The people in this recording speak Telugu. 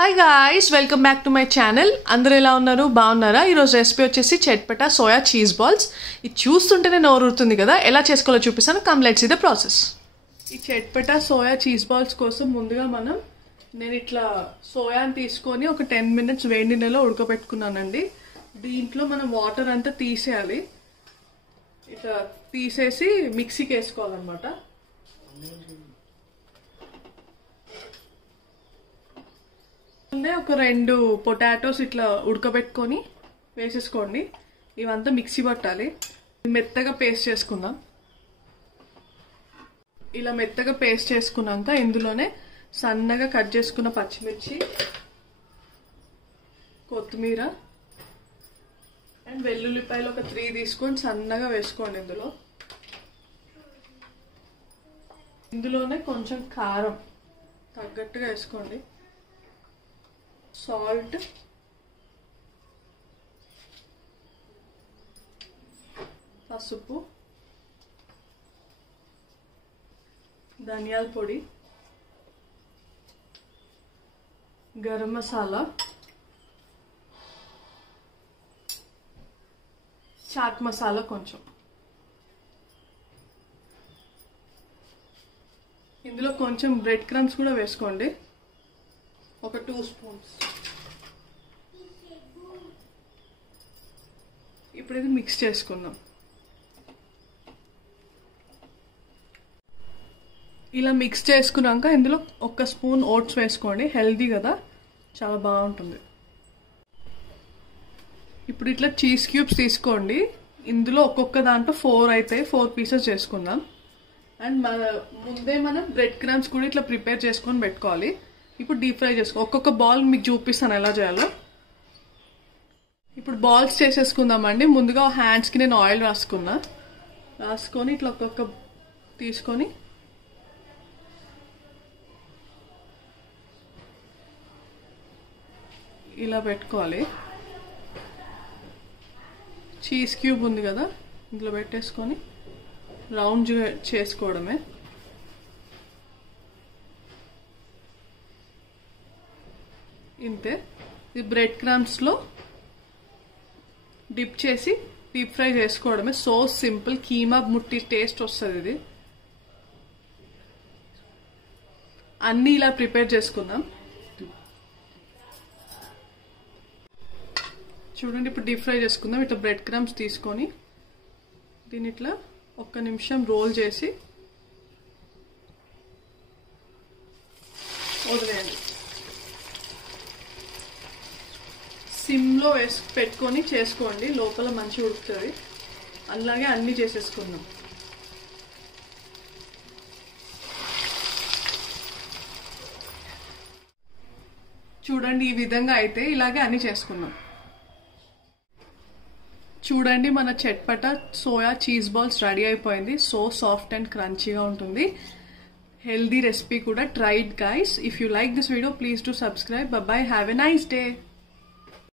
Hi guys, welcome back to my channel. అందరూ ఎలా ఉన్నారు? బాగున్నారా? ఈరోజు రెసిపీ వచ్చేసి చట్పటా సోయా చీజ్ బాల్స్. ఇది చూస్తుంటేనే నోరుతుంది కదా. ఎలా చేసుకోవాలో చూపిస్తాను. Come let's see the process. ఈ చట్పటా సోయా చీజ్ బాల్స్ కోసం ముందుగా నేను ఇట్లా సోయాని తీసుకొని ఒక 10 minutes వేడి నీళ్ళలో ఉడకబెట్టుకున్నానండి. దీంట్లో మనం వాటర్ అంతా తీసేయాలి. ఇట్లా తీసేసి మిక్సీకి వేసుకోవాలన్నమాట. ఒక 2 పొటాటోస్ ఇట్లా ఉడకబెట్టుకొని వేసేసుకోండి. ఇవంతా మిక్సీ పట్టాలి. మెత్తగా పేస్ట్ చేసుకుందాం. ఇలా మెత్తగా పేస్ట్ చేసుకున్నాక ఇందులోనే సన్నగా కట్ చేసుకున్న పచ్చిమిర్చి, కొత్తిమీర అండ్ వెల్లుల్లిపాయలు ఒక 3 తీసుకొని సన్నగా వేసుకోండి. ఇందులోనే కొంచెం కారం తగ్గట్టుగా వేసుకోండి. సాల్ట్, పసుపు, ధనియాల పొడి, గరం మసాలా, చాట్ మసాలా కొంచెం. ఇందులో కొంచెం బ్రెడ్ క్రమ్స్ కూడా వేసుకోండి, ఒక 2 spoons. ఇప్పుడు ఇది మిక్స్ చేసుకుందాం. ఇలా మిక్స్ చేసుకున్నాక ఇందులో 1 spoon ఓట్స్ వేసుకోండి. హెల్దీ కదా, చాలా బాగుంటుంది. ఇప్పుడు ఇట్లా చీజ్ క్యూబ్స్ తీసుకోండి. ఇందులో ఒక్కొక్క దాంట్లో 4 అవుతాయి. 4 pieces చేసుకుందాం. అండ్ ముందే మనం బ్రెడ్ క్రమ్స్ కూడా ఇట్లా ప్రిపేర్ చేసుకొని పెట్టుకోవాలి. ఇప్పుడు డీప్ ఫ్రై చేసుకో. ఒక్కొక్క బాల్ మీకు చూపిస్తాను ఎలా చేయాలో. ఇప్పుడు బాల్స్ చేసేసుకుందామండి. ముందుగా హ్యాండ్స్కి నేను ఆయిల్ రాసుకొని ఇట్లా ఒక్కొక్క తీసుకొని ఇలా పెట్టుకోవాలి. చీజ్ క్యూబ్ ఉంది కదా, ఇందులో పెట్టేసుకొని రౌండ్ చేసుకోవడమే. ఇంతే. ఇది బ్రెడ్ క్రమ్స్లో డిప్ చేసి డీప్ ఫ్రై చేసుకోవడమే. So simple. కీమా ముట్టి టేస్ట్ వస్తుంది. ఇది అన్నీ ఇలా ప్రిపేర్ చేసుకుందాం. చూడండి, ఇప్పుడు డీప్ ఫ్రై చేసుకుందాం. ఇట్లా బ్రెడ్ క్రమ్స్ తీసుకొని దీన్ని ఇట్లా 1 నిమిషం రోల్ చేసి వదిలేయండి. సిమ్లో పెట్టుకొని చేసుకోండి, లోపల మంచిగా ఉడుకుతుంది. అలాగే అన్నీ చేసేసుకుందాం. చూడండి, ఈ విధంగా అయితే ఇలాగే అన్నీ చేసుకుందాం. చూడండి, మన chatpata soya cheese balls ready అయిపోయింది. సో సాఫ్ట్ అండ్ క్రంచీగా ఉంటుంది. హెల్దీ రెసిపీ కూడా. Try it guys. If you like this video, please do subscribe. By by. Have a nice day.